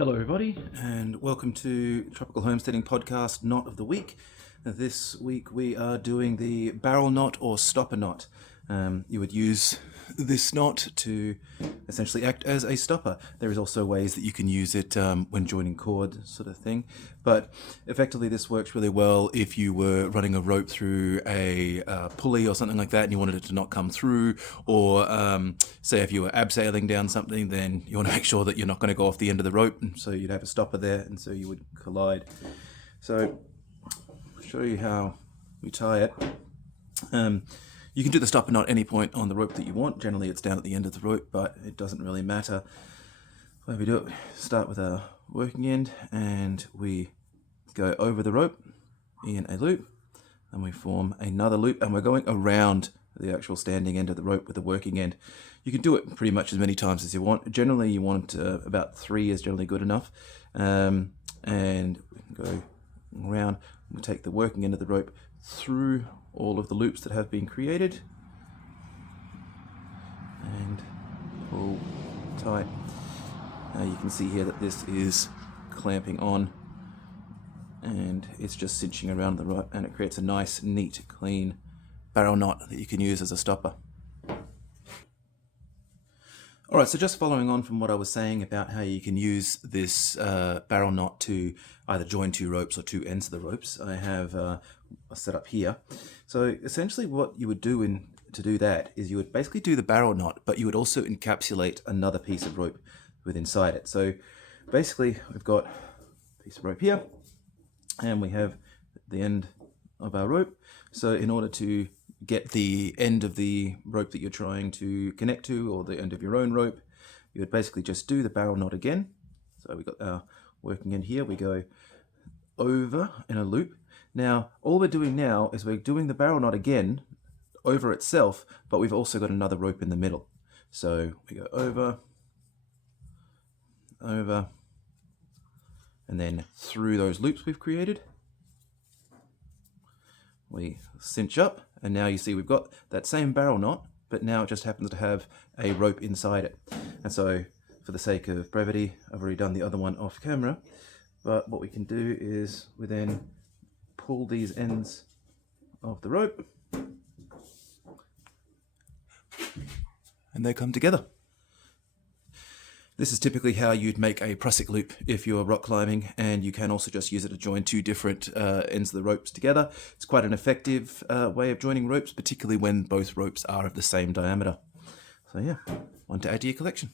Hello everybody and welcome to Tropical Homesteading Podcast Knot of the Week. This week we are doing the barrel knot or stopper knot. You would use this knot to essentially act as a stopper. There is also ways that you can use it when joining cord sort of thing, but effectively this works really well if you were running a rope through a pulley or something like that and you wanted it to not come through, or say if you were abseiling down something, then you want to make sure that you're not going to go off the end of the rope, and so you'd have a stopper there and so you would collide. So I'll show you how we tie it. You can do the stopper knot any point on the rope that you want. Generally it's down at the end of the rope, but it doesn't really matter. The way we do it, start with our working end and we go over the rope in a loop, and we form another loop, and we're going around the actual standing end of the rope with the working end. You can do it pretty much as many times as you want. Generally you want about 3 is generally good enough, and we can go around. We take the working end of the rope through all of the loops that have been created and pull tight. Now you can see here that this is clamping on and it's just cinching around the rope, and it creates a nice, neat, clean barrel knot that you can use as a stopper. Alright, so just following on from what I was saying about how you can use this barrel knot to either join 2 ropes or 2 ends of the ropes, I have a setup here. So essentially what you would do to do that is you would basically do the barrel knot, but you would also encapsulate another piece of rope within inside it. So basically we've got a piece of rope here and we have the end of our rope. So in order to get the end of the rope that you're trying to connect to, or the end of your own rope, you would basically just do the barrel knot again. So we've got our working end here, we go over in a loop. Now all we're doing now is we're doing the barrel knot again over itself, but we've also got another rope in the middle. So we go over, over, and then through those loops we've created, we cinch up, and now you see we've got that same barrel knot, but now it just happens to have a rope inside it. And so for the sake of brevity, I've already done the other one off camera, but what we can do is we then pull these ends of the rope and they come together. This is typically how you'd make a prusik loop if you're rock climbing, and you can also just use it to join 2 different ends of the ropes together. It's quite an effective way of joining ropes, particularly when both ropes are of the same diameter. So yeah, one to add to your collection.